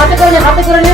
হাতে করে নে হাতে করে নে